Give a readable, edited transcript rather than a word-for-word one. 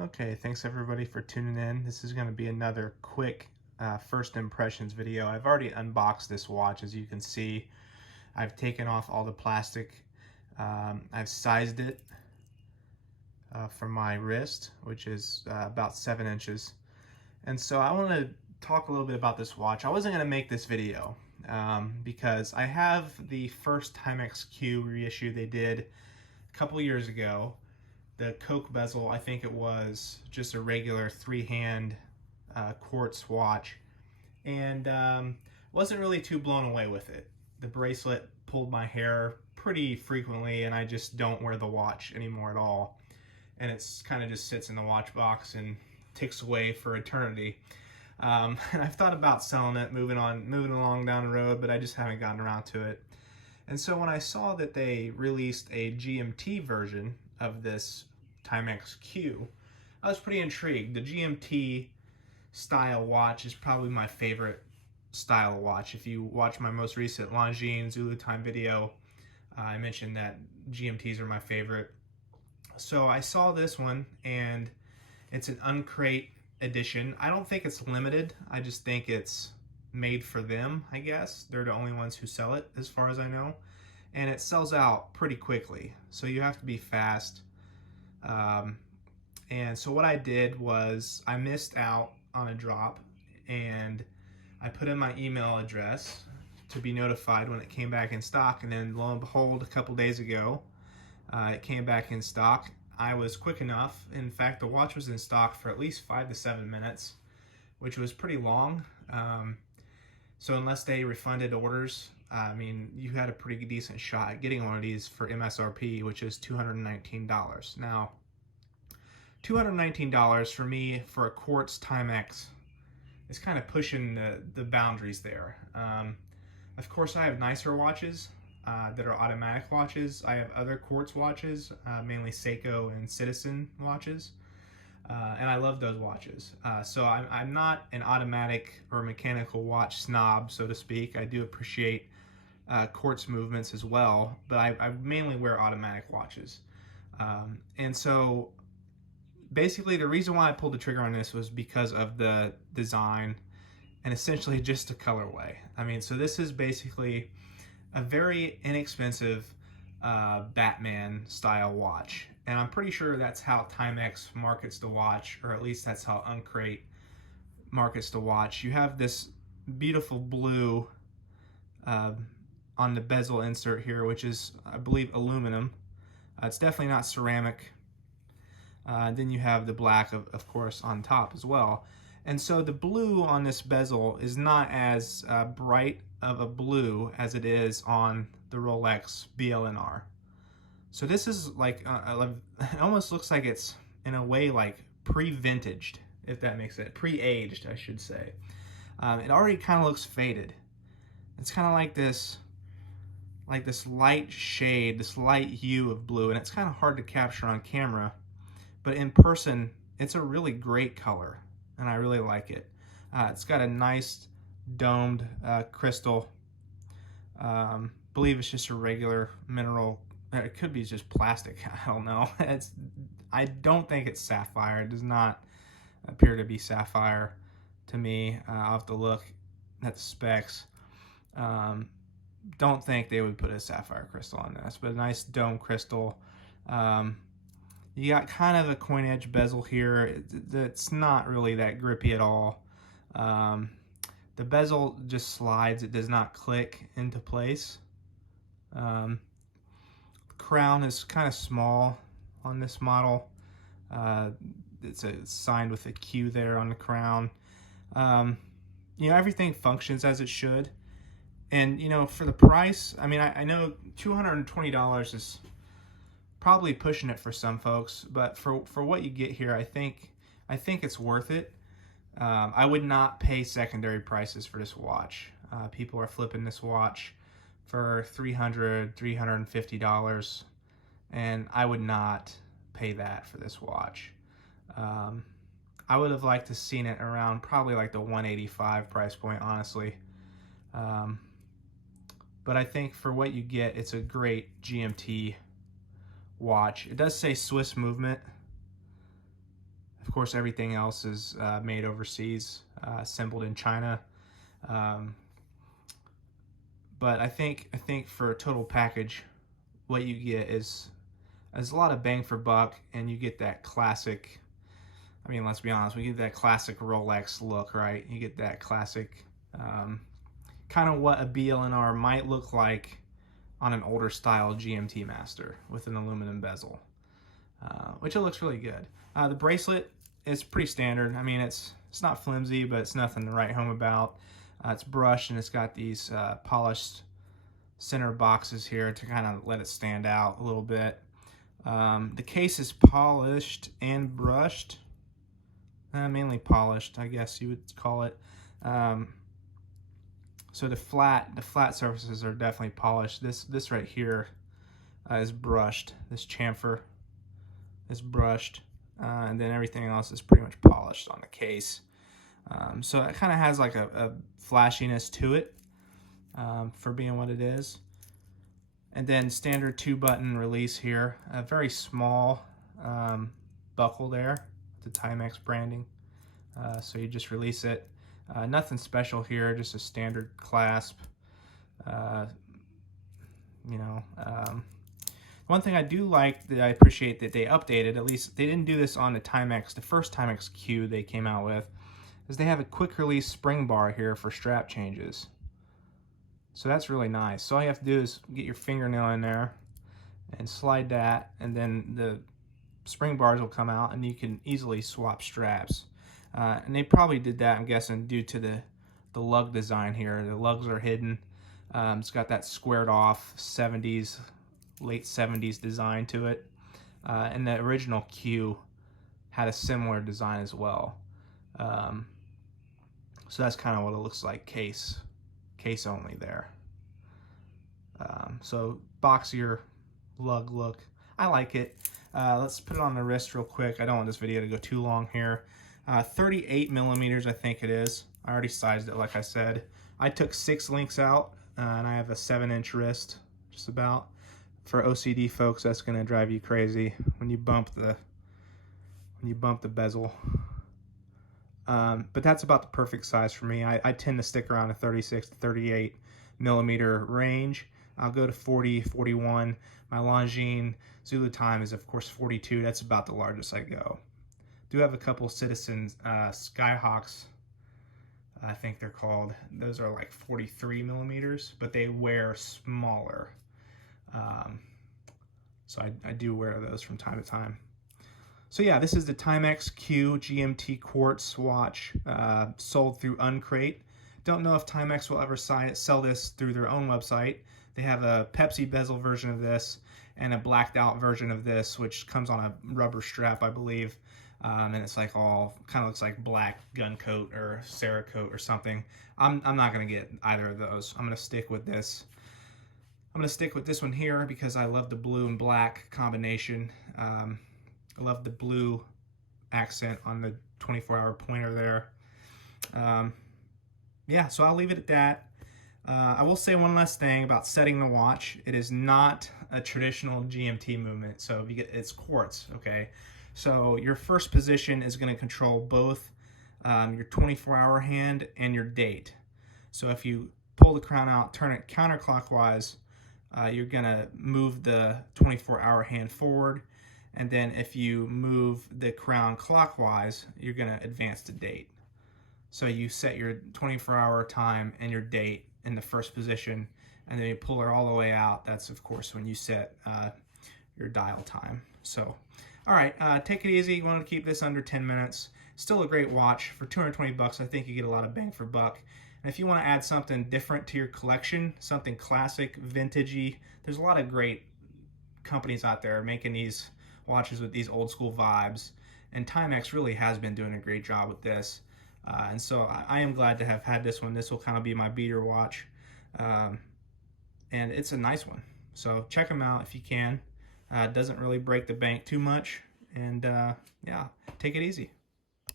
Okay, thanks everybody for tuning in. This is going to be another quick first impressions video. I've already unboxed this watch, as you can see. I've taken off all the plastic. I've sized it for my wrist, which is about 7 inches. And so I want to talk a little bit about this watch. I wasn't going to make this video because I have the first Timex Q reissue they did a couple years ago. The Coke bezel, I think it was just a regular three-hand quartz watch, and wasn't really too blown away with it. The bracelet pulled my hair pretty frequently, and I just don't wear the watch anymore at all. And it's kind of just sits in the watch box and ticks away for eternity. And I've thought about selling it, moving along down the road, but I just haven't gotten around to it. And so when I saw that they released a GMT version of this Timex Q, I was pretty intrigued. The GMT style watch is probably my favorite style of watch. If you watch my most recent Longines Zulu Time video, I mentioned that GMTs are my favorite. So I saw this one, and it's an Uncrate edition. I don't think it's limited. I just think it's made for them, I guess. They're the only ones who sell it, as far as I know. And it sells out pretty quickly, so you have to be fast. And so what I did was I missed out on a drop, and I put in my email address to be notified when it came back in stock, and then lo and behold, a couple days ago, it came back in stock. I was quick enough. In fact, the watch was in stock for at least 5 to 7 minutes, which was pretty long. So unless they refunded orders, I mean, you had a pretty decent shot at getting one of these for MSRP, which is $219. Now, $219 for me for a quartz Timex is kind of pushing the boundaries there. Of course, I have nicer watches that are automatic watches. I have other quartz watches, mainly Seiko and Citizen watches. And I love those watches. So I'm not an automatic or mechanical watch snob, so to speak. I do appreciate quartz movements as well, but I mainly wear automatic watches. And so basically the reason why I pulled the trigger on this was because of the design and essentially just the colorway. I mean, so this is basically a very inexpensive Batman style watch. And I'm pretty sure that's how Timex markets the watch, or at least that's how Uncrate markets the watch. You have this beautiful blue on the bezel insert here, which is, I believe, aluminum. It's definitely not ceramic. Then you have the black, of course, on top as well. And so the blue on this bezel is not as bright of a blue as it is on the Rolex BLNR. So this is like, it almost looks like it's, in a way, like pre-vintaged, if that makes sense. Pre-aged, I should say. It already kind of looks faded. It's kind of like this light shade, this light hue of blue, and it's kind of hard to capture on camera. But in person, it's a really great color, and I really like it. It's got a nice domed crystal. Believe it's just a regular mineral. It could be just plastic. I don't know. I don't think it's sapphire. It does not appear to be sapphire to me. I'll have to look at the specs. Don't think they would put a sapphire crystal on this, but a nice dome crystal. You got kind of a coin edge bezel here. It's not really that grippy at all. The bezel just slides. It does not click into place. The crown is kind of small on this model. It's signed with a Q there on the crown. You know, everything functions as it should. And, you know, for the price, I mean, I know $220 is probably pushing it for some folks, but for what you get here, I think it's worth it. I would not pay secondary prices for this watch. People are flipping this watch for $300, $350, and I would not pay that for this watch. I would have liked to seen it around probably like the $185 price point, honestly. But I think for what you get, it's a great GMT watch. It does say Swiss movement, course, everything else is made overseas, assembled in China. But I think for a total package, what you get is a lot of bang for buck, and you get that classic. I mean, let's be honest, we get that classic Rolex look, right? You get that classic, kind of what a BLNR might look like on an older style GMT Master with an aluminum bezel, which it looks really good. The bracelet is pretty standard. I mean, it's not flimsy, but it's nothing to write home about. It's brushed, and it's got these polished center boxes here to kind of let it stand out a little bit. The case is polished and brushed. Mainly polished, I guess you would call it. So the flat surfaces are definitely polished. This right here is brushed. This chamfer is brushed, and then everything else is pretty much polished on the case. So it kind of has like a flashiness to it for being what it is. And then standard 2-button release here, a very small buckle there, the Timex branding. So you just release it. Nothing special here, just a standard clasp. One thing I do like, that I appreciate that they updated, at least they didn't do this on the Timex, the first Timex Q they came out with, is they have a quick release spring bar here for strap changes. So that's really nice. So all you have to do is get your fingernail in there and slide that, and then the spring bars will come out, and you can easily swap straps. And they probably did that, I'm guessing, due to the lug design here. The lugs are hidden. It's got that squared off 70s, late 70s design to it. And the original Q had a similar design as well. So that's kind of what it looks like, case only there. So boxier lug look. I like it. Let's put it on the wrist real quick. I don't want this video to go too long here. 38 millimeters, I think it is. I already sized it, like I said. I took 6 links out, and I have a 7-inch wrist, just about. For OCD folks, that's gonna drive you crazy when you bump the bezel. But that's about the perfect size for me. I tend to stick around a 36 to 38 millimeter range. I'll go to 40, 41. My Longines Zulu time is, of course, 42. That's about the largest I go. Do have a couple Citizen Skyhawks, I think they're called. Those are like 43 millimeters, but they wear smaller. So I do wear those from time to time. So yeah, this is the Timex Q GMT Quartz watch, sold through Uncrate. Don't know if Timex will ever sell this through their own website. They have a Pepsi bezel version of this and a blacked out version of this, which comes on a rubber strap, I believe. And it's like all kind of looks like black gun coat or Cerakote or something. I'm not gonna get either of those. I'm gonna stick with this. I'm gonna stick with this one here because I love the blue and black combination. I love the blue accent on the 24-hour pointer there. Yeah, so I'll leave it at that. I will say one last thing about setting the watch. It is not a traditional GMT movement, so it's quartz, okay? So your first position is going to control both your 24-hour hand and your date. So if you pull the crown out, turn it counterclockwise, you're going to move the 24-hour hand forward. And then if you move the crown clockwise, you're going to advance the date. So you set your 24-hour time and your date in the first position, and then you pull her all the way out. That's, of course, when you set your dial time. So, all right, take it easy. You want to keep this under 10 minutes. Still a great watch. For 220 bucks, I think you get a lot of bang for buck. And if you want to add something different to your collection, something classic, vintagey, there's a lot of great companies out there making these watches with these old school vibes. And Timex really has been doing a great job with this. And so I am glad to have had this one. This will kind of be my beater watch. And it's a nice one. So check them out if you can. It doesn't really break the bank too much. And yeah, take it easy.